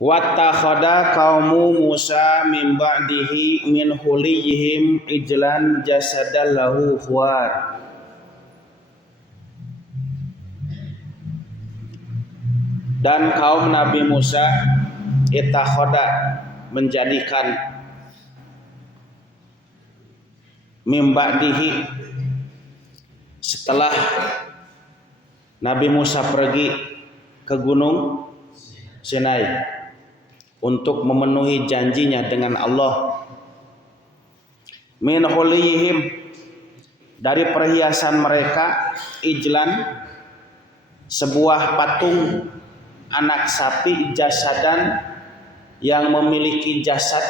Wattakhadha qaumu Musa min ba'dihi min huliyihim ijlan jasadan lahu khuwar. Dan kaum Nabi Musa ittakhadha menjadikan min ba'dihi setelah Nabi Musa pergi ke gunung Sinai untuk memenuhi janjinya dengan Allah, min huliyihim dari perhiasan mereka, ijlan sebuah patung anak sapi, jasadan yang memiliki jasad,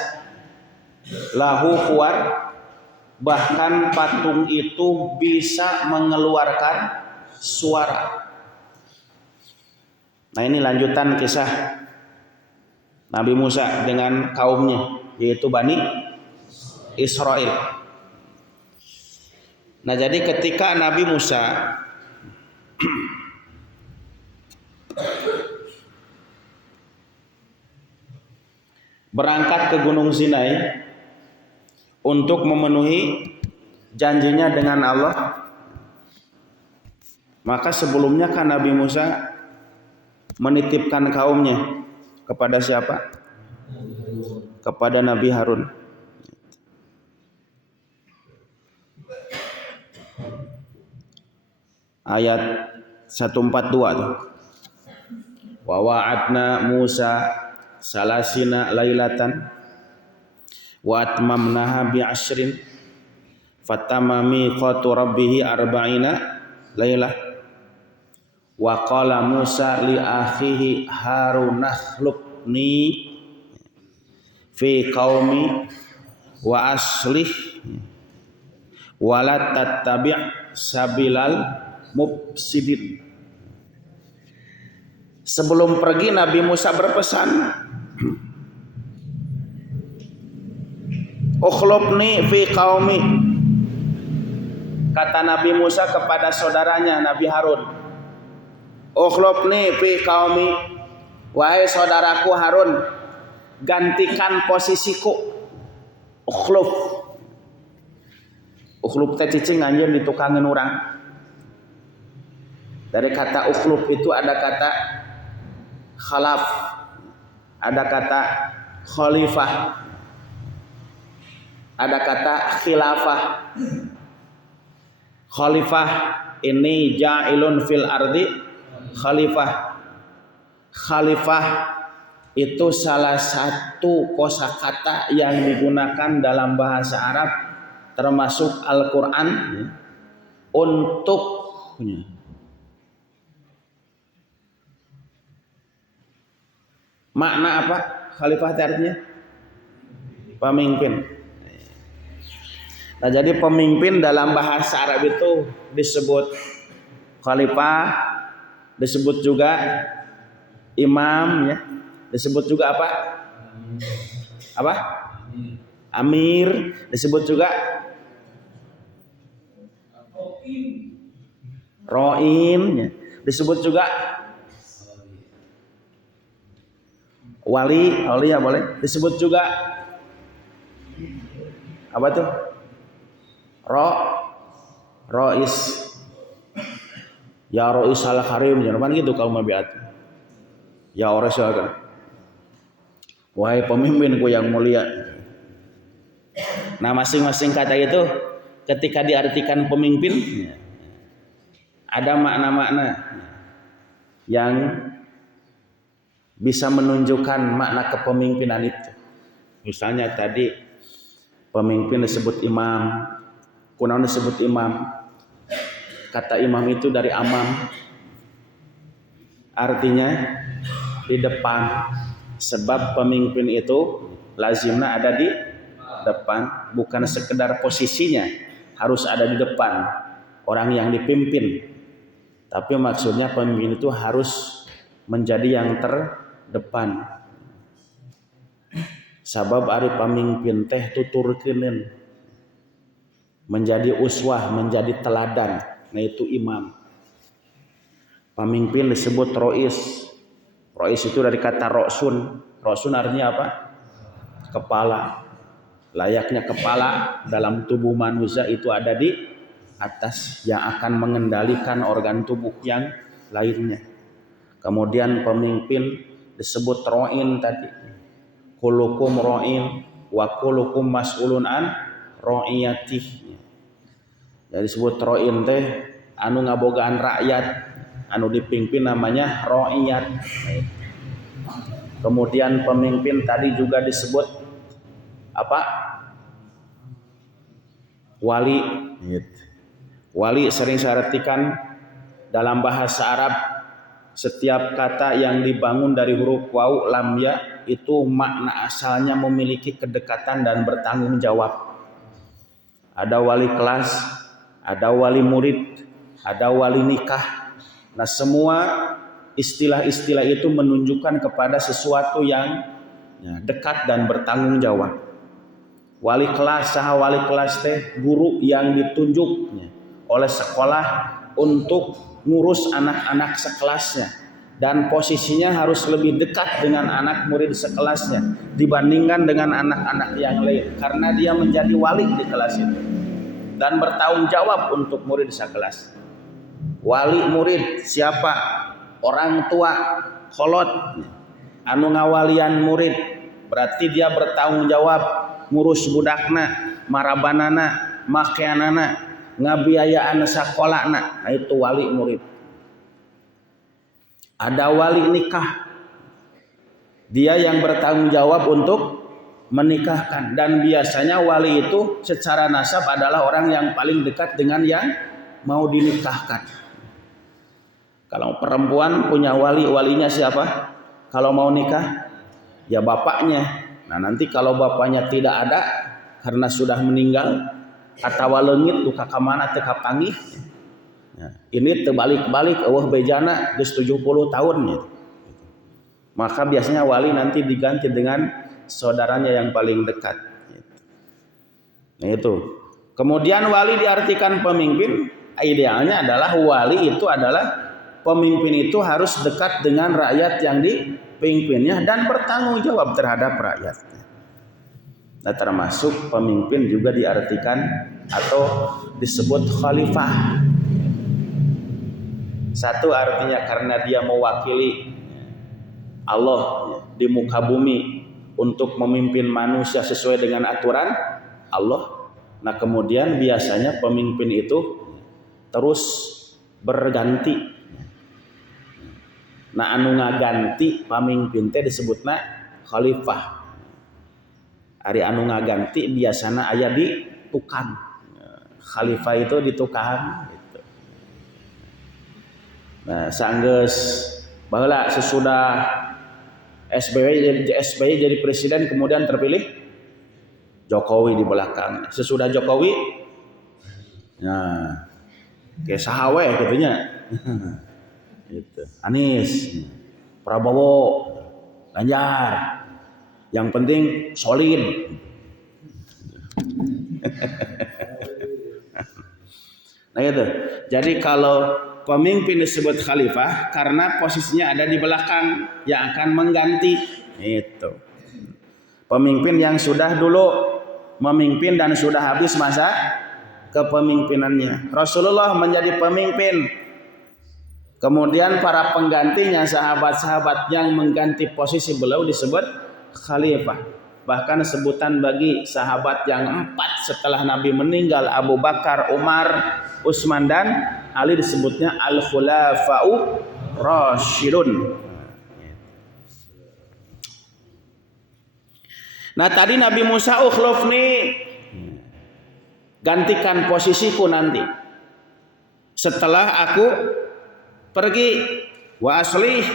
lahu khuwar, bahkan patung itu bisa mengeluarkan suara. Nah, ini lanjutan kisah Nabi Musa dengan kaumnya, yaitu Bani Israel. Nah, jadi ketika Nabi Musa berangkat ke Gunung Sinai untuk memenuhi janjinya dengan Allah, maka sebelumnya kan Nabi Musa menitipkan kaumnya kepada siapa? Kepada Nabi Harun. Ayat 142 tuh. Wa wa'adna Musa salasina lailatan wa atmamnaha bi'ashrin fatamma miqatu rabbih arba'ina lailah. Wa qala Musa li akhihi Harun akhlifni fi qaumi wa aslih wa la tattabi' sabilal mufsidin. Sebelum pergi Nabi Musa berpesan, ukhlifni fi qaumi, kata Nabi Musa kepada saudaranya Nabi Harun, ukhlifni fi qaumi, wahai saudaraku Harun, gantikan posisiku. Ukhluf teh cicing anjeun ditukangeun urang. Dari kata ukhluf itu ada kata khalaf, ada kata khalifah, ada kata khilafah. Khalifah ini ja'ilun fil ardi khalifah. Khalifah itu salah satu kosakata yang digunakan dalam bahasa Arab termasuk Al-Quran untuk makna apa? Khalifah artinya pemimpin. Nah, jadi pemimpin dalam bahasa Arab itu disebut khalifah, disebut juga imam, ya. Disebut juga apa? Apa? Amir, disebut juga ro'in, ya. Disebut juga wali ya boleh. Disebut juga apa tuh? Rois. Ya rois al-karim, jangan gitu kaum mabiat. Ya orang silakan. Wahai pemimpinku yang mulia. Nah, masing-masing kata itu ketika diartikan pemimpin ada makna-makna yang bisa menunjukkan makna kepemimpinan itu. Misalnya tadi pemimpin disebut imam. Kunaon disebut imam? Kata imam itu dari amam. Artinya di depan. Sebab pemimpin itu lazimnya ada di depan, bukan sekedar posisinya harus ada di depan orang yang dipimpin, tapi maksudnya pemimpin itu harus menjadi yang terdepan. Sabab ari pamimpin teh tuturkeun menjadi uswah, menjadi teladan. Nah, itu imam. Pemimpin disebut rois. Rois itu dari kata ro'sun, Rasun artinya apa? Kepala. Layaknya kepala dalam tubuh manusia itu ada di atas yang akan mengendalikan organ tubuh yang lainnya. Kemudian pemimpin disebut ro'in tadi. Kulukum ro'in wa kulukum mas'ulun an ro'iyatih. Jadi disebut ro'in teh anu ngabogaan rakyat, anu dipimpin namanya ro'iyat. Kemudian pemimpin tadi juga disebut apa? Wali. Wali sering saya artikan dalam bahasa Arab, setiap kata yang dibangun dari huruf waw lam ya itu makna asalnya memiliki kedekatan dan bertanggung jawab. Ada wali kelas, ada wali murid, ada wali nikah. Nah, semua istilah-istilah itu menunjukkan kepada sesuatu yang dekat dan bertanggung jawab. Wali kelas, saha wali kelas teh guru yang ditunjuk oleh sekolah untuk ngurus anak-anak sekelasnya, dan posisinya harus lebih dekat dengan anak murid sekelasnya dibandingkan dengan anak-anak yang lain, karena dia menjadi wali di kelas itu dan bertanggung jawab untuk murid sekelas. Wali murid siapa? Orang tua kolot anu ngawalian murid, berarti dia bertanggung jawab ngurus budakna, marabanana, makeanana, ngabiayaan sakolana. Nah, itu wali murid. Ada wali nikah, dia yang bertanggung jawab untuk menikahkan, dan biasanya wali itu secara nasab adalah orang yang paling dekat dengan yang mau dinikahkan. Kalau perempuan punya wali, walinya siapa? Kalau mau nikah ya bapaknya. Nah, nanti kalau bapaknya tidak ada karena sudah meninggal atau leungit duka ka mana teu kapanggih, ini terbalik-balik eueuh bejana geus 70 tahun gitu. Maka biasanya wali nanti diganti dengan saudaranya yang paling dekat gitu. Nah, itu. Kemudian wali diartikan pemimpin, idealnya adalah wali itu adalah pemimpin itu harus dekat dengan rakyat yang dipimpinnya dan bertanggung jawab terhadap rakyat. Nah, termasuk pemimpin juga diartikan atau disebut khalifah. Satu artinya karena dia mewakili Allah di muka bumi untuk memimpin manusia sesuai dengan aturan Allah. Nah, kemudian biasanya pemimpin itu terus berganti. Nah, anu ngaganti pamimpin teh disebutna khalifah. Ari anu ngaganti biasana aya di tukang. Khalifah itu di tukang gitu. Nah, saenggeus baheula sesudah SBY jadi presiden kemudian terpilih Jokowi di belakang. Sesudah Jokowi nah kayak saha we kitu nya. Gitu. Anies, Prabowo, Ganjar, yang penting solid. Nah, itu. Jadi kalau pemimpin disebut khalifah karena posisinya ada di belakang yang akan mengganti. Itu. Pemimpin yang sudah dulu memimpin dan sudah habis masa kepemimpinannya. Rasulullah menjadi pemimpin. Kemudian para penggantinya, sahabat-sahabat yang mengganti posisi beliau disebut khalifah. Bahkan sebutan bagi sahabat yang 4 setelah Nabi meninggal, Abu Bakar, Umar, Utsman dan Ali, disebutnya al-khulafa'u rasyidun. Nah, tadi Nabi Musa, ukhlufni, gantikan posisiku nanti setelah aku pergi, wa aslih,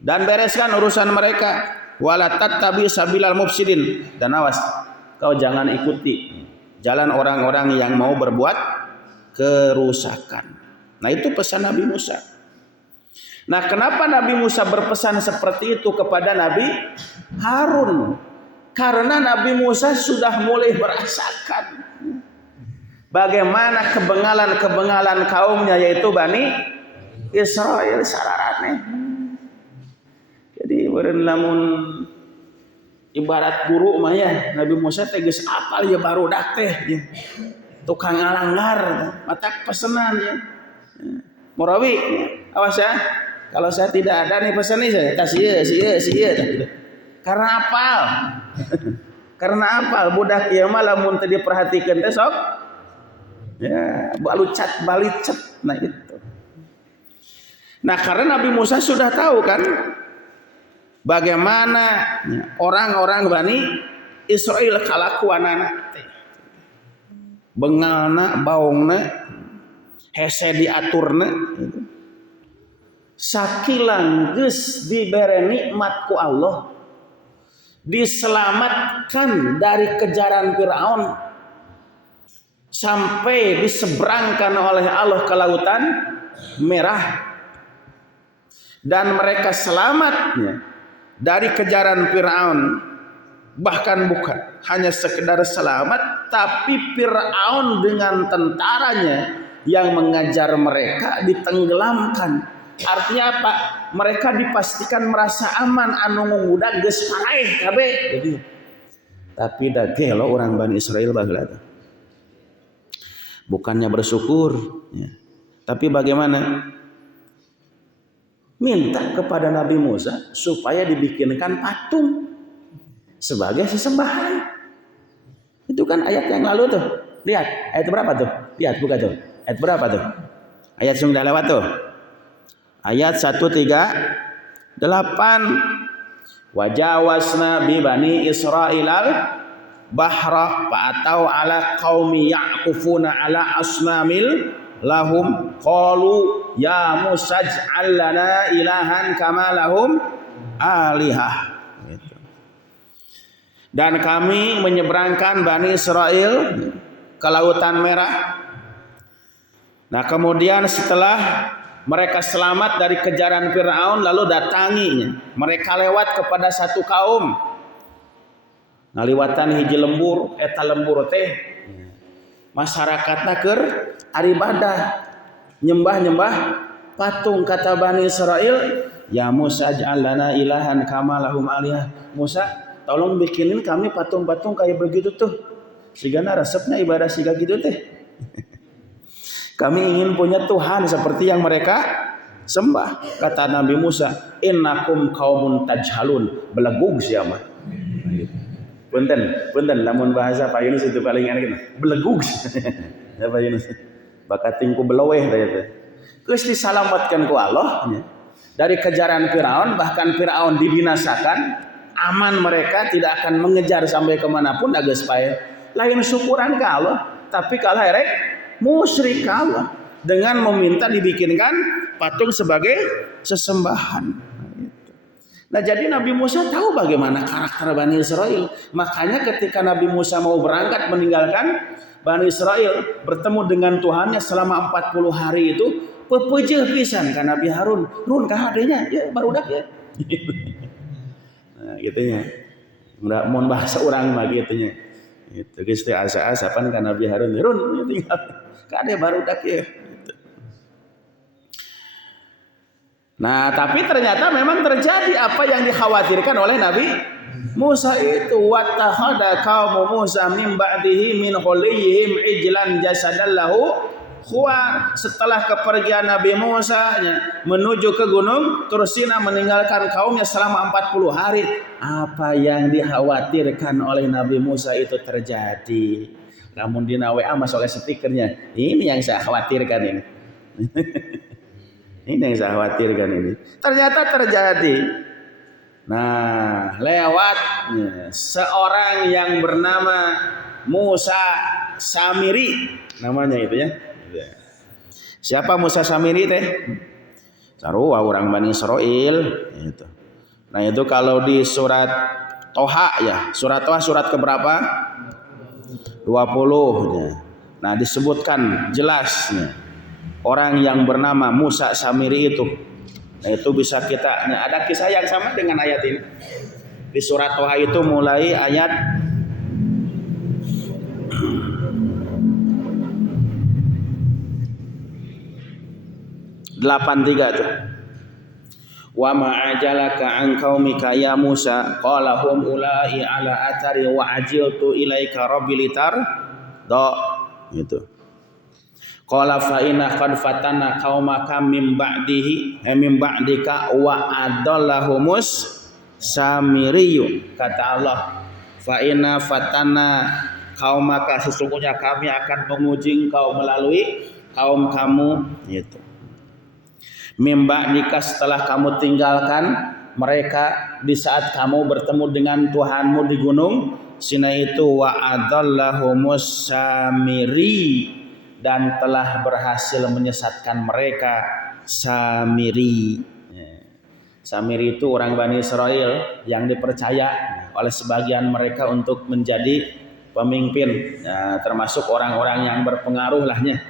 dan bereskan urusan mereka, wala tattabi sabilal mufsidin, dan awas kau jangan ikuti jalan orang-orang yang mau berbuat kerusakan. Nah, itu pesan Nabi Musa. Nah, kenapa Nabi Musa berpesan seperti itu kepada Nabi Harun? Karena Nabi Musa sudah mulai merasakan bagaimana kebengalan-kebengalan kaumnya, yaitu Bani Israel sararane. Jadi Eureun lamun ibarat guru mah ya, Nabi Musa teh geus apal ya barudak teh ya. Tukang ngalanggar, matak pesenan ya. Murawi, awas ya. Kalau saya tidak ada nih pesan nih saya, tas ieu. Karena apal. Karena apal budak ieu mah lamun teu diperhatikeun teh sok ya balicet. Nah itu. Nah, karena Nabi Musa sudah tahu kan bagaimana orang-orang Bani Israel kalakuanana teh. Bengalna, baungna, hese diaturna gitu. Sakilang geus dibere nikmat ku Allah, diselamatkan dari kejaran Firaun sampai diseberangkan oleh Allah ke lautan merah, dan mereka selamatnya dari kejaran Firaun. Bahkan bukan hanya sekedar selamat, tapi Firaun dengan tentaranya yang mengajar mereka ditenggelamkan. Artinya apa? Mereka dipastikan merasa aman, anu ngudak geus paraeh kabeh. Jadi tapi da gelo orang Bani Israel baheula. Bukannya bersyukur ya. Tapi bagaimana? Minta kepada Nabi Musa supaya dibikinkan patung sebagai sesembahan. Itu kan ayat yang lalu tuh. Lihat, ayat berapa tuh? Lihat, buka tuh. Ayat berapa tuh? Ayat sudah lewat tuh. Ayat 138. Wajawasna bi bani Israilal bahra fa'atau ala qaumi ya'kufuna ala asnamil lahum qalu ya Musa ij'al lana ilahan kama lahum alihah. Dan kami menyeberangkan Bani Israel ke Lautan Merah. Nah, kemudian setelah mereka selamat dari kejaran Firaun, lalu datanginya. Mereka lewat kepada satu kaum. Ngaliwatan hiji lembur, eta lembur teh masyarakatna keur aribadah, nyembah-nyembah patung. Kata Bani Israel, ya Musa ij'al lana ilahan kama lahum alihah. Musa, tolong bikinin kami patung-patung kayak begitu tuh. Sigana resepnya ibadah siga gitu teh. Kami ingin punya Tuhan seperti yang mereka sembah. Kata Nabi Musa, innakum qaumun tajhalun. Belegug siapa? Punten lamun bahasa Pak Yunus itu paling enak gitu. Belegug. Ya Pak Yunus. Bakat tingku beleweh teh. Geus disalamatkan ku Allah dari kejaran Firaun, bahkan Firaun dibinasakan. Aman, mereka tidak akan mengejar sampai kemanapun. Agus pae lain syukuran ke Allah, tapi kalah erek musyrik ke Allah dengan meminta dibikinkan patung sebagai sesembahan. Nah, jadi Nabi Musa tahu bagaimana karakter Bani Israel. Makanya ketika Nabi Musa mau berangkat meninggalkan Bani Israel, bertemu dengan Tuhannya selama 40 hari itu, pepeujeul pisan ka Nabi Harun. Run ka hadenya ya barudak ya. Nah, gitunya. Enggak mau bahasa orang mah gitunya. Itu geus teh asa-asapan ka Nabi Harun. Run tinggal kade barudak ya. Gitu. Nah, tapi ternyata memang terjadi apa yang dikhawatirkan oleh Nabi Musa itu. Wattakhadha qaumu Musa min ba'dihi min huliyhim ijlan jasadallahu khuwa. Setelah kepergian Nabi Musa menuju ke gunung Tursina, meninggalkan kaumnya selama 40 hari. Apa yang dikhawatirkan oleh Nabi Musa itu terjadi. Namun dina WA mas oleh stikernya. Ini yang saya khawatirkan ini. Ini yang saya khawatirkan ini. Ternyata terjadi. Nah, lewatnya seorang yang bernama Musa Samiri namanya itu ya. Siapa Musa Samiri teh? Sarua orang Bani Israil itu. Nah, itu kalau di surat Toha ya, surat Toha surat keberapa? 20 ya. Nah, disebutkan jelasnya orang yang bernama Musa Samiri itu. Nah, itu bisa kita ada kisah yang sama dengan ayat ini. Di surat Toha itu mulai ayat 83 tuh. Wa ma'ajalaka an qaumika ya Musa qala hum ulai ala athari wa ajiltu ilaika rabbi litar do gitu. Qala fa inna qad fatana qaumaka min ba'dika wa adallahumus samiriyu. Kata Allah, fa inna fatana qaumaka, sesungguhnya kami akan menguji engkau melalui kaum kamu gitu. Mimba nikah, setelah kamu tinggalkan mereka di saat kamu bertemu dengan Tuhanmu di gunung Sinai itu, wa adallahumus samiri, dan telah berhasil menyesatkan mereka Samiri. Samiri itu orang Bani Israel yang dipercaya oleh sebagian mereka untuk menjadi pemimpin, termasuk orang-orang yang berpengaruh lahnya,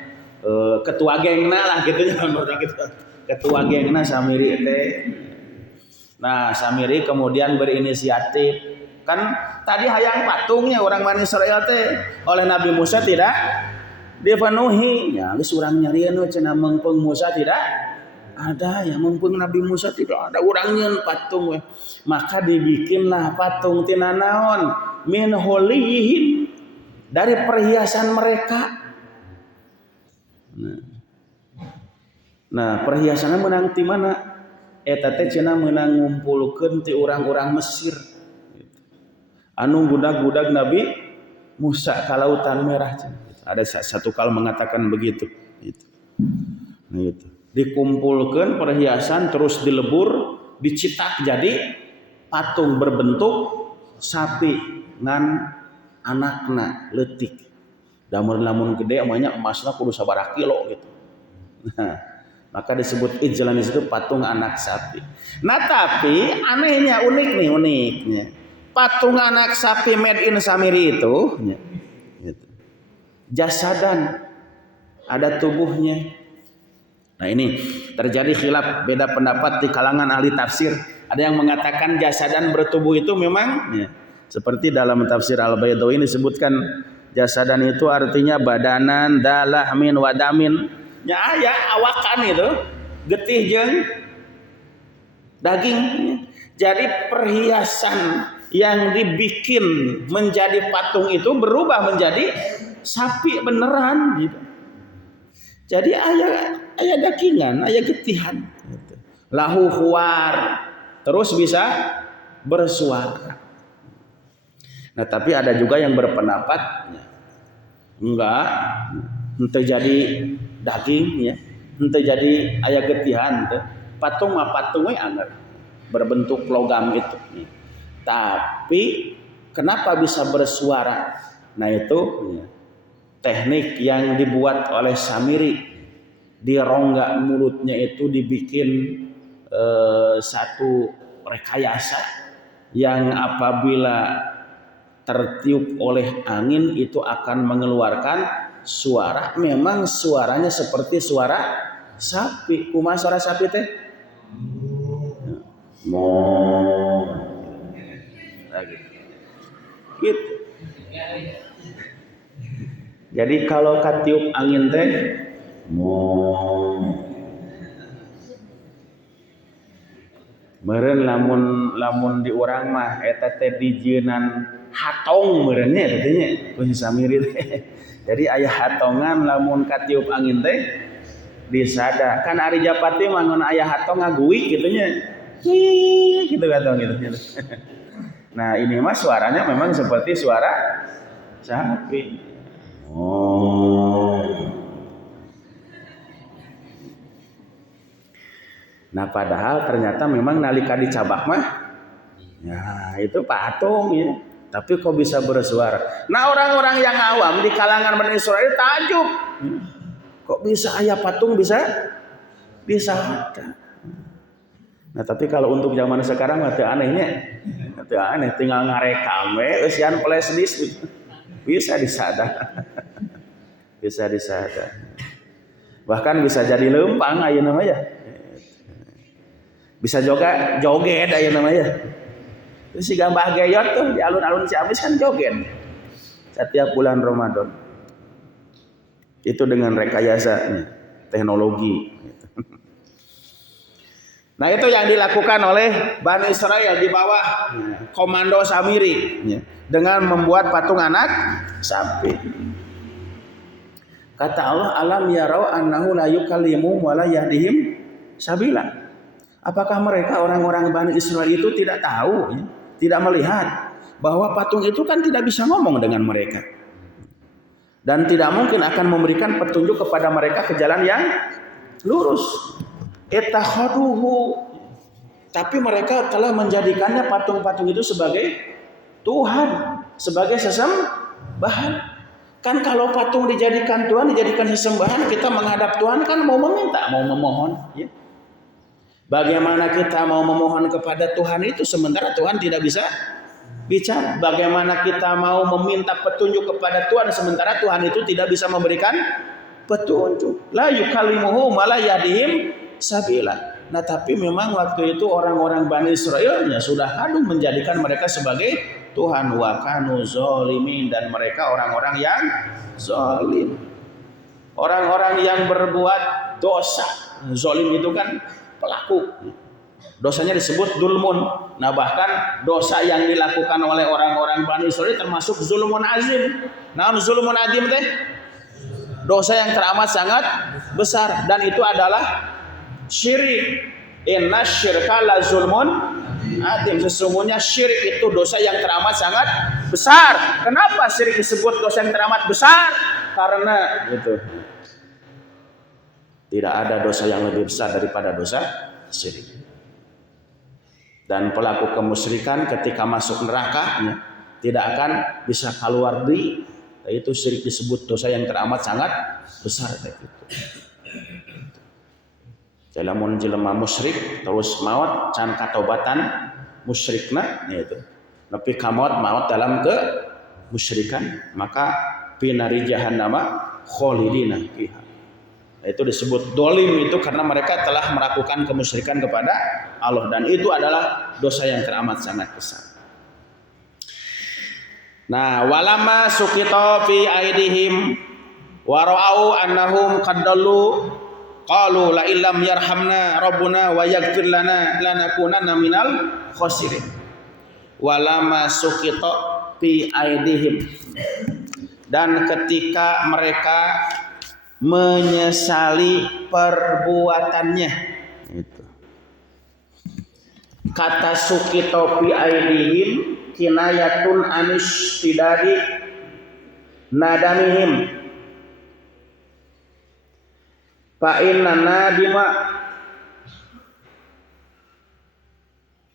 ketua gengna lah gitu ya, ketua gengna Samiri teh. Nah, Samiri kemudian berinisiatif, kan tadi hayang patungnya orang Bani Israel teh oleh Nabi Musa tidak dipenuhi. Ya, geus urang nyarieun cenah mengpeung Musa tidak ada, ya mengpeung Nabi Musa tidak ada, urang nyeun patung we. Maka dibikinlah patung tina naon? Min hulihim, dari perhiasan mereka. Nah, perhiasannya menang di mana? Eta teh cenah meunang ngumpulkeun ti urang-urang Mesir. Anu budak-budak Nabi Musa ka Lautan Merah. Ada satu kal mengatakan begitu. Nah, itu. Dikumpulkeun perhiasan terus dilebur, dicitak jadi patung berbentuk sapi ngan anakna leutik. Lamun gede amanya emasna kudu sabaraha kilo gitu. Nah, maka disebut ijlan itu patung anak sapi. Nah, tapi anehnya, uniknya patung anak sapi made in Samiri itu gitu. Jasadan, ada tubuhnya. Nah, ini terjadi khilaf, beda pendapat di kalangan ahli tafsir. Ada yang mengatakan jasadan bertubuh itu memang seperti dalam tafsir Al-Baydawi disebutkan jasadan itu artinya badanan dalahmin wadamin. Nya aya awakan itu getih jeung daging. Jadi perhiasan yang dibikin menjadi patung itu berubah menjadi sapi beneran gitu. Jadi aya dagingan, aya getihan gitu. Lahu huwar, terus bisa bersuara. Nah, tapi ada juga yang berpendapat enggak, henteu jadi daging ya, henteu jadi aya getihan teh. Patung mah patung we anggar berbentuk logam itu. Tapi kenapa bisa bersuara? Nah, itu teknik yang dibuat oleh Samiri. Di rongga mulutnya itu dibikin satu rekayasa yang apabila tertiup oleh angin itu akan mengeluarkan suara. Memang suaranya seperti suara sapi. Kumaha suara sapi teh? Mo. Gitu. Jadi kalau katiup angin teh meureun lamun di urang mah eta teh dijieunnan hatong meureun nya teh ku Samiri teh. Jadi aya hatongan lamun katiup angin teh disada. Kan ari Japati mah mun aya hatong ngaguik kitu nya. Gitu katong gitu. Nah, ini mah suaranya memang seperti suara sapi. Nah, padahal ternyata memang nalika dicabak mah ya itu patung ya. Tapi kok bisa bersuara? Nah, orang-orang yang awam di kalangan Bani Israil takjub. Kok bisa aya patung bisa ada. Nah, tapi kalau untuk zaman sekarang mah teu anehnya. Teu aneh, tinggal ngarekam we geus sian flash disk bisa disada. Bisa disada. Bahkan bisa jadi lempang ayeuna mah ya. Bisa juga joget ayeuna mah ya. Terus si Gambah Geyot tuh di alun-alun Ciamis kan joget setiap bulan Ramadan. Itu dengan rekayasa teknologi. Nah itu yang dilakukan oleh Bani Israel di bawah komando Samiri dengan membuat patung anak sapi. Kata Allah, alam yarau annahu la yukallimuhum wa la yahdihim sabila. Apakah mereka orang-orang Bani Israel itu tidak tahu, tidak melihat bahwa patung itu kan tidak bisa ngomong dengan mereka dan tidak mungkin akan memberikan petunjuk kepada mereka ke jalan yang lurus. Itakhaduhu, tapi mereka telah menjadikannya patung-patung itu sebagai Tuhan, sebagai sesembahan. Kan kalau patung dijadikan Tuhan, dijadikan sesembahan, kita menghadap Tuhan kan mau meminta, mau memohon. Ya. Bagaimana kita mau memohon kepada Tuhan itu sementara Tuhan tidak bisa bicara? Bagaimana kita mau meminta petunjuk kepada Tuhan sementara Tuhan itu tidak bisa memberikan petunjuk? La yukallimuhum wa la yahdihim sabila. Nah tapi memang waktu itu orang-orang Bani Israelnya sudah kadung menjadikan mereka sebagai Tuhan. Wa kanu zalimin, dan mereka orang-orang yang zalim, orang-orang yang berbuat dosa. Zalim itu kan pelaku, dosanya disebut dulmun. Nah bahkan dosa yang dilakukan oleh orang-orang Bani Israel termasuk zulmun azim. Nah zulmun azim teh dosa yang teramat sangat besar, dan itu adalah syirik. Inna syirka la zulmun azim. Sesungguhnya syirik itu dosa yang teramat sangat besar. Kenapa syirik disebut dosa yang teramat besar? Karena itu tidak ada dosa yang lebih besar daripada dosa syirik. Dan pelaku kemusyrikan ketika masuk neraka tidak akan bisa keluar dari itu. Syirik disebut dosa yang teramat sangat besar itu. Lamun jelema musyrik terus maut can katobatan musyrikna itu. Nepi ka maut dalam kemusyrikan, maka pinari jahannama kholidina fiha. Itu disebut dolim itu karena mereka telah melakukan kemusyrikan kepada Allah, dan itu adalah dosa yang teramat sangat besar. Nah, walama sukita fi aidihim wa ra'au annahum qaddallu qalu la illam yarhamna rabbuna wa yaghfir lana lanakunanna minal khosirin. Walama sukita fi aidihim, dan ketika mereka menyesali perbuatannya itu. Kata sukito fi aidihim kinayatun anis tidadi nadamihim fa inna nadima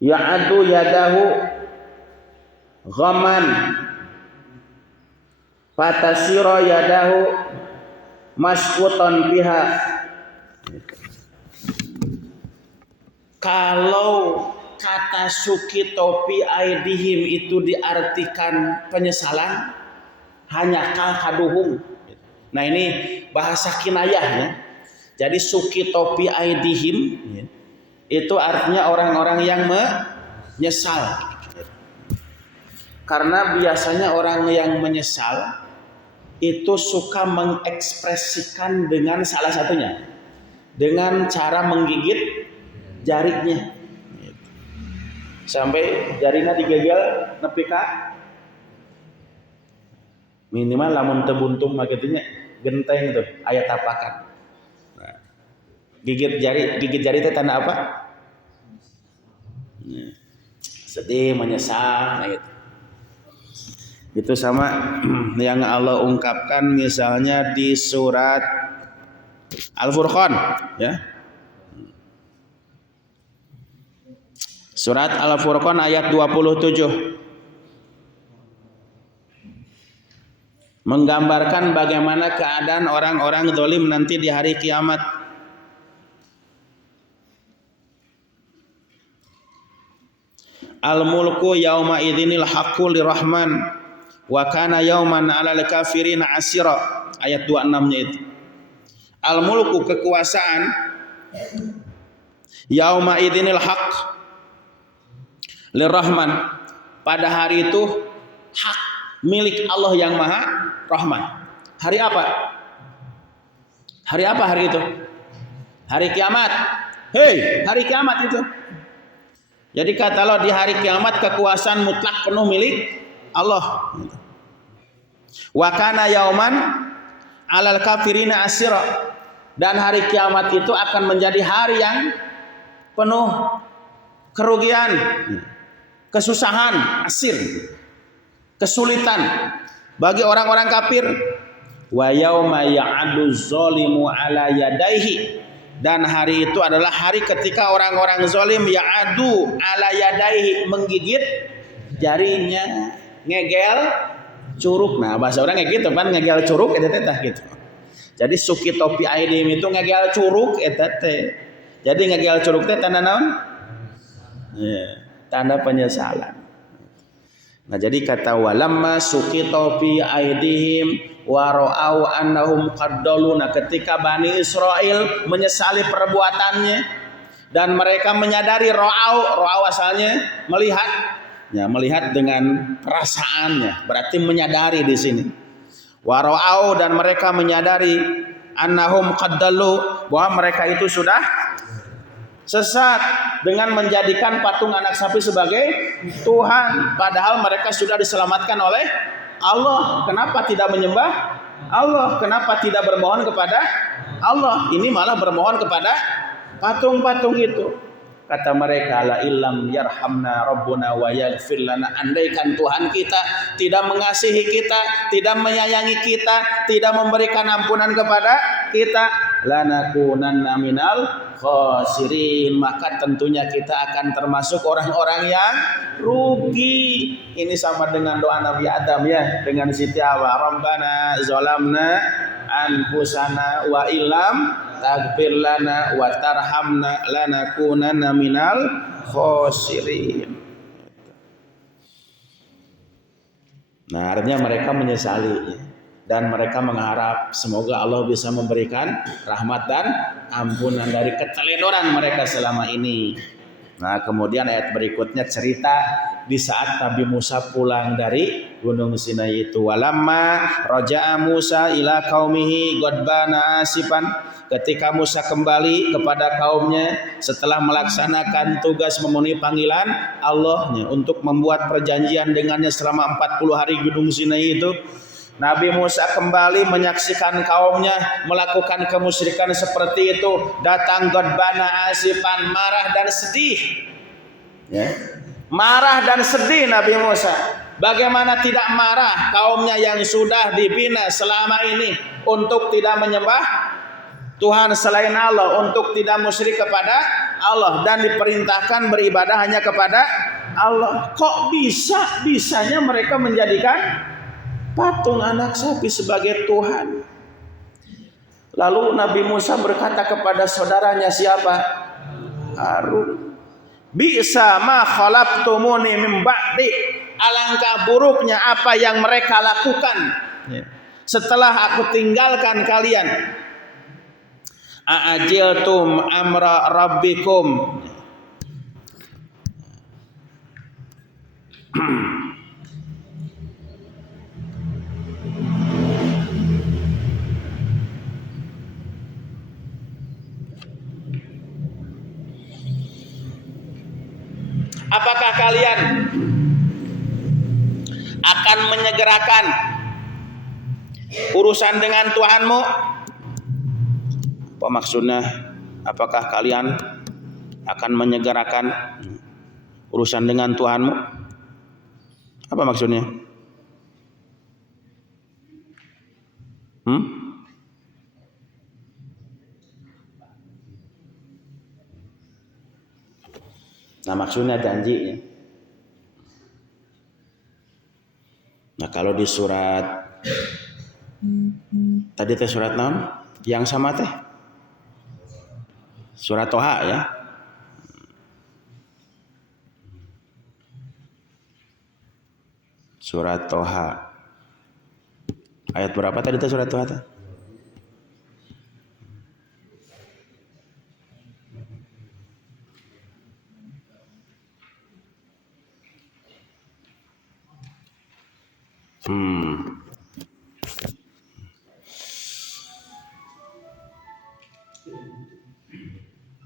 ya'adu yadahu ghaman fatasira yadahu maskuton biha. Kalau kata sukito fi aidihim itu diartikan penyesalan, hanya kaduhum. Nah ini bahasa kinayahnya. Jadi sukito fi aidihim itu artinya orang-orang yang menyesal. Karena biasanya orang yang menyesal itu suka mengekspresikan dengan salah satunya dengan cara menggigit jarinya sampai jarinya digegal nepi ka minimal lamun teu buntung mah gitunya genteng tuh aya tapakan. Nah, gigit jari teh tanda apa? Sedih, menyesal, nah gitu. Itu sama yang Allah ungkapkan misalnya di surat Al-Furqan ya. Surat Al-Furqan ayat 27 menggambarkan bagaimana keadaan orang-orang zalim nanti di hari kiamat. Al-mulku yauma idzinil haqqu lirrahman wa kana yauman 'alal kafirin asira. Ayat 26-nya itu. Al-mulku kekuasaan yauma idzinil haqq lirrahman, pada hari itu hak milik Allah yang Maha Rahman. Hari apa? Hari apa hari itu? Hari kiamat. Hei, hari kiamat itu. Jadi kata Allah, di hari kiamat kekuasaan mutlak penuh milik Allah. Wa kana yauman 'alal kafirina asira. Dan hari kiamat itu akan menjadi hari yang penuh kerugian, kesusahan, asir, kesulitan bagi orang-orang kafir. Wa yauma ya'adu zalimu 'ala yadaihi. Dan hari itu adalah hari ketika orang-orang zalim ya'adu 'ala yadaihi, menggigit jarinya, ngegel curug. Nah, bahasa orang kayak gitu kan, ngegel curug eta teh gitu. Jadi suki topi aidin itu ngegel curug eta teh. Jadi ngegel curug teh tanda naon? Ya, tanda penyesalan. Nah, jadi kata walamma suki topi aidihim wa ra'au annahum qaddaluna, ketika Bani Israel menyesali perbuatannya dan mereka menyadari ra'au asalnya melihat, ya melihat dengan perasaannya, berarti menyadari di sini. Wa ra'au, dan mereka menyadari annahum qaddalu, bahwa mereka itu sudah sesat dengan menjadikan patung anak sapi sebagai Tuhan, padahal mereka sudah diselamatkan oleh Allah. Kenapa tidak menyembah Allah? Kenapa tidak bermohon kepada Allah? Ini malah bermohon kepada patung-patung itu. Kata mereka, la illam yarhamna rabbuna wa yaghfir lana, andaikan Tuhan kita tidak mengasihi kita, tidak menyayangi kita, tidak memberikan ampunan kepada kita, lanakunanna minal khasirin, maka tentunya kita akan termasuk orang-orang yang rugi. Ini sama dengan doa Nabi Adam ya, dengan Siti Hawa, Rabbana zalamna anfusana wa illam taghfir lana wa tarhamna lanakunanna minal khasirin. Nah, artinya mereka menyesali dan mereka mengharap semoga Allah bisa memberikan rahmat dan ampunan dari keteledoran mereka selama ini. Nah, kemudian ayat berikutnya cerita di saat Nabi Musa pulang dari Gunung Sinai itu. Walamma raja'a Musa ila qaumihi ghadbana asifan, ketika Musa kembali kepada kaumnya setelah melaksanakan tugas memenuhi panggilan Allahnya untuk membuat perjanjian dengannya selama 40 hari Gunung Sinai itu, Nabi Musa kembali menyaksikan kaumnya melakukan kemusyrikan seperti itu. Datang ghadbana asifan, marah dan sedih. Ya. Marah dan sedih Nabi Musa. Bagaimana tidak marah kaumnya yang sudah dibina selama ini untuk tidak menyembah Tuhan selain Allah, untuk tidak musyrik kepada Allah, dan diperintahkan beribadah hanya kepada Allah. Kok bisanya mereka menjadikan patung anak sapi sebagai Tuhan? Lalu Nabi Musa berkata kepada saudaranya siapa? Harun. Bisa ma khalaqtumuni min ba'di, alangkah buruknya apa yang mereka lakukan setelah aku tinggalkan kalian. A'ajiltum amra rabbikum, apakah kalian akan menyegerakan urusan dengan Tuhanmu? Apa maksudnya? Apakah kalian akan menyegerakan urusan dengan Tuhanmu? Apa maksudnya? Nah, maksudnya janji. Nah, kalau di surat tadi teh surat naon? Yang sama teh surat Toha ya. Surat Toha. Ayat berapa tadi teh surat Toha teh?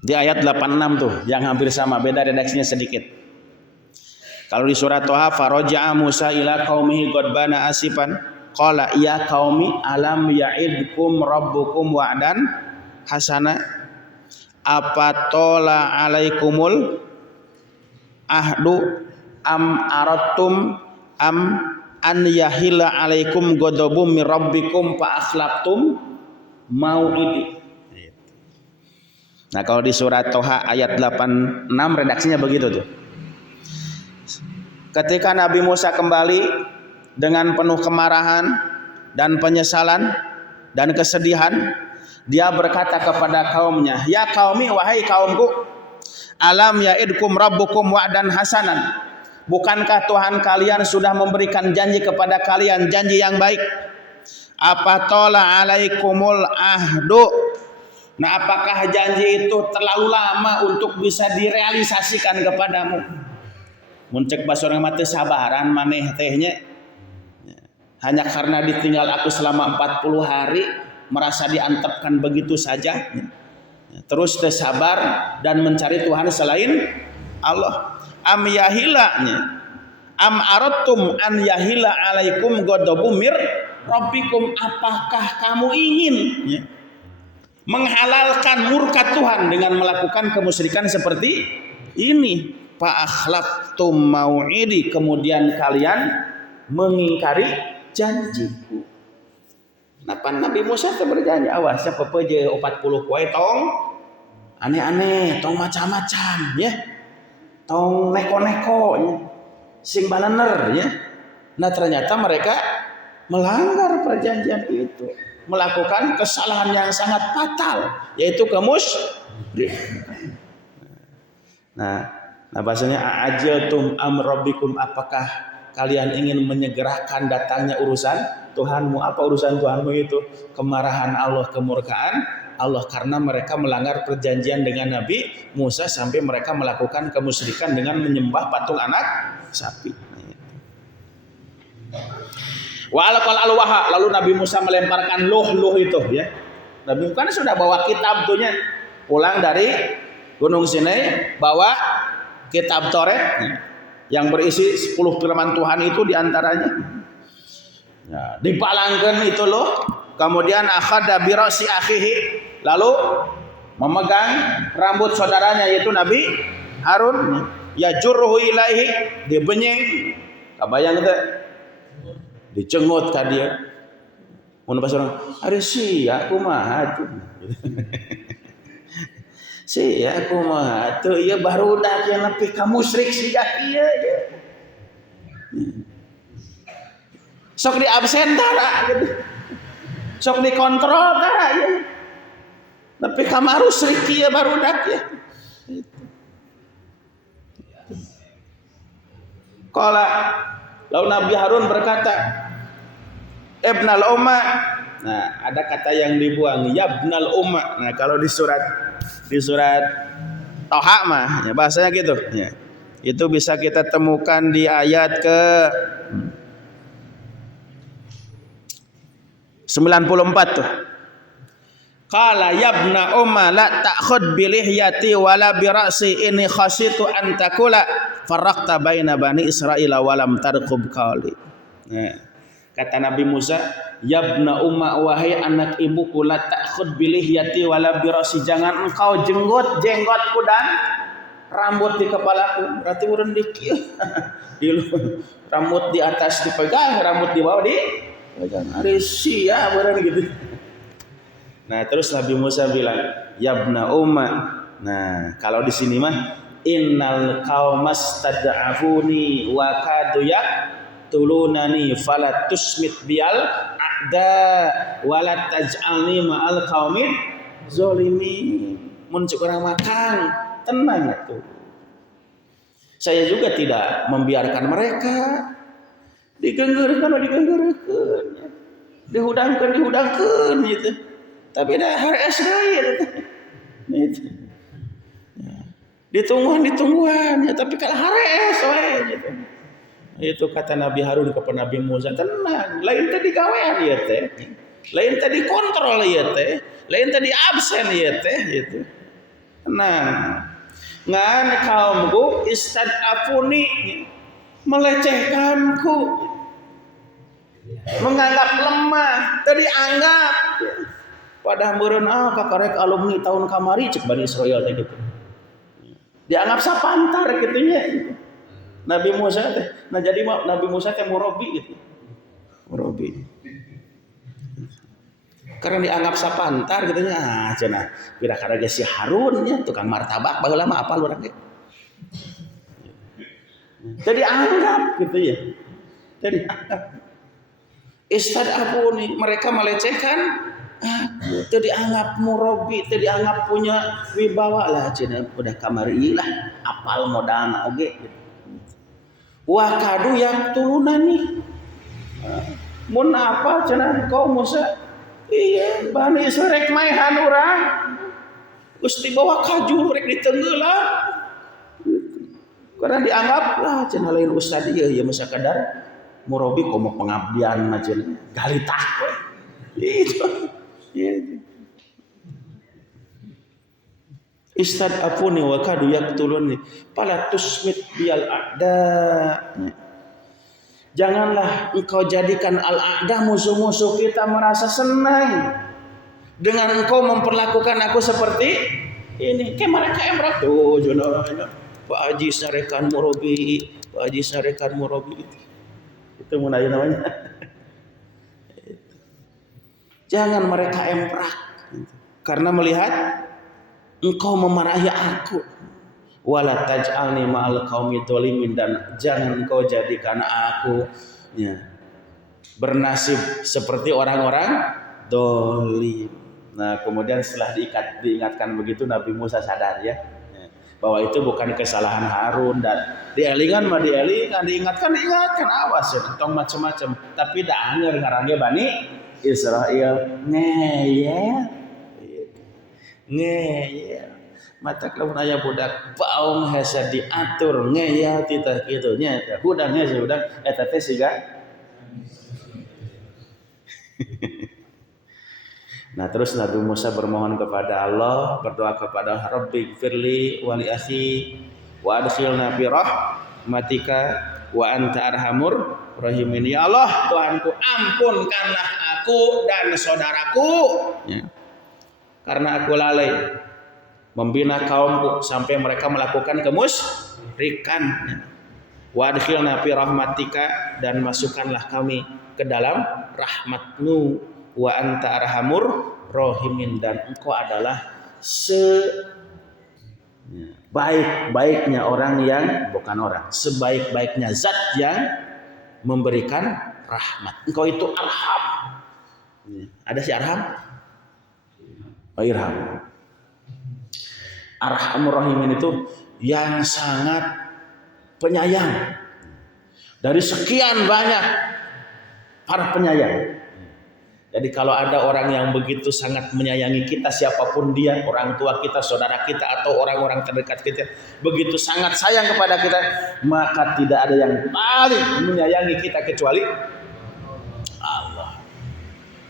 Di ayat 86 tuh yang hampir sama, beda redaksinya sedikit. Kalau di surat Thaha, faraja'a Musa ila qaumihi ghadbana asifan qala ya qaumi alam ya'idkum rabbukum wa'dan hasana apa tola alaikumul ahdu am aradtum am an yahila alaikum ghadabum mir rabbikum fa akhlaqtum mau'idi. Nah, kalau di surat Thaha ayat 86 redaksinya begitu tuh. Ketika Nabi Musa kembali dengan penuh kemarahan dan penyesalan dan kesedihan, dia berkata kepada kaumnya, "Ya qaumi, wahai kaumku, alam ya'idkum rabbukum wa'dan hasanan. Bukankah Tuhan kalian sudah memberikan janji kepada kalian, janji yang baik? Apa tola alaikumul ahdu." Nah, apakah janji itu terlalu lama untuk bisa direalisasikan kepadamu? Muncek basorang mati sabaran maneh tehnya. Hanya karena ditinggal aku selama 40 hari merasa diantepkan begitu saja. Terus tersabar dan mencari Tuhan selain Allah. Am yahilanya. Am aradtum an yahila alaikum ghadabum mir rabbikum. Apakah kamu ingin menghalalkan murka Tuhan dengan melakukan kemusyrikan seperti ini? Fa akhlaqtum mau'idi, kemudian kalian mengingkari janjiku. Napa Nabi Musa teh berjanji awas nya pepeje 40 poe tong aneh-aneh, tong macam-macam ya. Tong neko-neko ya. Sing balener ya. Nah, ternyata mereka melanggar perjanjian itu, melakukan kesalahan yang sangat fatal, yaitu kemusyrikan. Nah bahasanya a'ajaltum amrabbikum, apakah kalian ingin menyegerakan datangnya urusan Tuhanmu? Apa urusan Tuhanmu itu? Kemarahan Allah, kemurkaan Allah, karena mereka melanggar perjanjian dengan Nabi Musa sampai mereka melakukan kemusyrikan dengan menyembah patung anak sapi. Wa alqal alwaha, lalu Nabi Musa melemparkan luh itu ya. Nabi Musa kan sudah bawa kitab tuhnya, pulang dari Gunung Sinai bawa kitab Taurat yang berisi 10 firman Tuhan itu diantaranya. Nah, dipalangkan itu loh. Kemudian akhadha bi ra'si akhihi, lalu memegang rambut saudaranya yaitu Nabi Harun, ya jurruhu ilaihi, dibenyeng. Kabayang teh dicengut ka dia. Mun pas orang, "Ari sia kumaha tuh." Sia kumaha tuh ieu barudak yang nepi ka musyrik sia ieu. Sok di absen tara gitu. Sok dikontrol tara ya. Nepi ka musyrik ieu barudak ya. Qala, lalu Nabi Harun berkata, Ibnal umma. Nah, ada kata yang dibuang, Yabnal umma. Nah, kalau di surat Thaha mah ya, bahasanya gitu ya. Itu bisa kita temukan di ayat ke 94 tuh. Qala yabna umma la ta'khud bi lihyati wala bi ra'si inni khashitu an takula farraqta baina bani Israila wa lam tarqub qali. Nah, kata Nabi Musa, yabna umma, wahai anak ibuku, la ta'khud bi lihyati wala bi ra'si, jangan engkau jenggotku dan rambut di kepalaku. Berarti urang dikieu. Rambut di atas dipegang, rambut di bawah dipegang. Ari sia bener gitu. Nah, terus Nabi Musa bilang, "Yabna umma." Nah, kalau di sini mah innal qaumas tad'afuni wa kadu yaqtulunani fala tusmit bial a'da wala taj'alni ma'al qaumid zalimin. Mun cek urang makan, tenang atuh. Saya juga tidak membiarkan mereka digenggerkeun, dihudangkeun gitu. Tapi dah hares deui gitu. Ditungguan ya, tapi kalau hares we gitu. Itu kata Nabi Harun kepada Nabi Musa, tenang, lain tadi gawean ieu teh. Lain tadi kontrol ieu teh, lain tadi absen ieu teh gitu. Nah, ngan kaumku istad'afuni, melecehkanku, menganggap lemah, tadi anggap. Padahal meureun kakarek alumni tahun kamari cek Bani Israil teh gitu. Dianggap sapantar kitu nya. Nabi Musa teh. Nah jadi Nabi Musa teh murabi gitu. Murabi. Karena dianggap sapantar gitu nya. Cenah kira-kira si Harun nya tukang martabak baheula mah apal urang ge. Jadi anggap gitu ya. Jadi anggap. Istad'afuni, mereka melecehkan. Itu dianggap murabi, itu dianggap punya wibawa lah, cenah udah kamari lah, apal modalna oge gitu. Wa kadu yang tulunani. Mun apa cenah kaum Musa? Iya, Bani Israil rek maehan urang. Gusti bawa kaju rek ditenggeulan. Karena dianggap lah cenah lain ustad ieu ya masa kadar murabi komo pengabdian mah cenah galitah we. Itu. Istad'afuni wa kadu yaqtuluni fala tusmit bil a'da. Janganlah engkau jadikan al-a'da musuh-musuh kita merasa senang dengan engkau memperlakukan aku seperti ini. Kayak mereka emrak tuh jono Pak Haji sarekan murabi, Pak Haji sarekan murabi itu mun aya namanya. Jangan mereka emprak karena melihat engkau memarahi aku. Wala taj'alni ma'al qaumi dzalimin, dan jangan engkau jadikan aku bernasib seperti orang-orang dolim. Nah kemudian setelah diingatkan begitu Nabi Musa sadar ya bahwa itu bukan kesalahan Harun, dan dielingan mah diingatkan awas ya tong macam-macam, tapi da anger ngarange Bani Israil ngeyel mata lamun aya budak baung hese diatur ngeyel titah kitu nya hudangnya si budak eta teh siga. Nah terus Nabi Musa bermohon kepada Allah, berdoa kepada Rabbi firli wa li akhi wa adkhilna fi rahmatika wa anta arhamur rahimin. Ya Allah Tuhanku, ampunkanlah aku dan saudaraku ya. Karena aku lalai membina kaumku sampai mereka melakukan kemusyrikan. Wa adkhilna fi rahmatika, dan masukkanlah kami ke dalam rahmatmu. Wa anta arhamur rahimin, dan engkau adalah sebaik-baiknya orang yang bukan orang, sebaik-baiknya zat yang memberikan rahmat. Engkau itu arham. Ada si arham? Irham. Arhamur rahimin itu yang sangat penyayang dari sekian banyak para penyayang. Jadi kalau ada orang yang begitu sangat menyayangi kita, siapapun dia, orang tua kita, saudara kita, atau orang-orang terdekat kita, begitu sangat sayang kepada kita, maka tidak ada yang paling menyayangi kita kecuali Allah.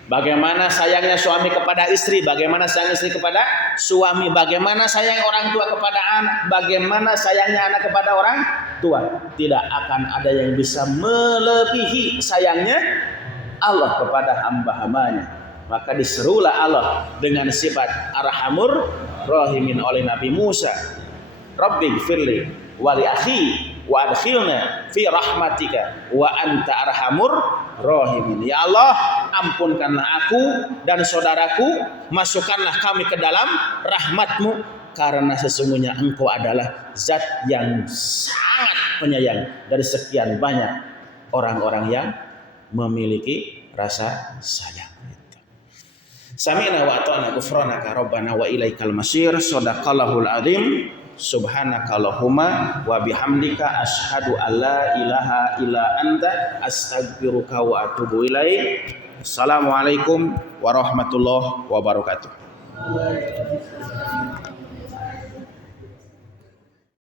Bagaimana sayangnya suami kepada istri, bagaimana sayang istri kepada suami, bagaimana sayang orang tua kepada anak, bagaimana sayangnya anak kepada orang tua. Tidak akan ada yang bisa melebihi sayangnya Allah kepada hamba-hambanya. Maka diserulah Allah dengan sifat arhamur rahimin oleh Nabi Musa. Rabbi firli wa li akhi wa adkhilna fi rahmatika wa anta arhamur rahimin. Ya Allah, ampunkanlah aku dan saudaraku, masukkanlah kami ke dalam rahmatmu, karena sesungguhnya engkau adalah zat yang sangat penyayang dari sekian banyak orang-orang yang memiliki rasa sayang. Sami'na wa ata'na ghufranaka rabbana wa ilaikal masir. Shadaqallahul azim. Subhanakallahumma wa bihamdika asyhadu an la ilaha illa anta astaghfiruka wa atubu ilaik. Assalamualaikum warahmatullahi wabarakatuh.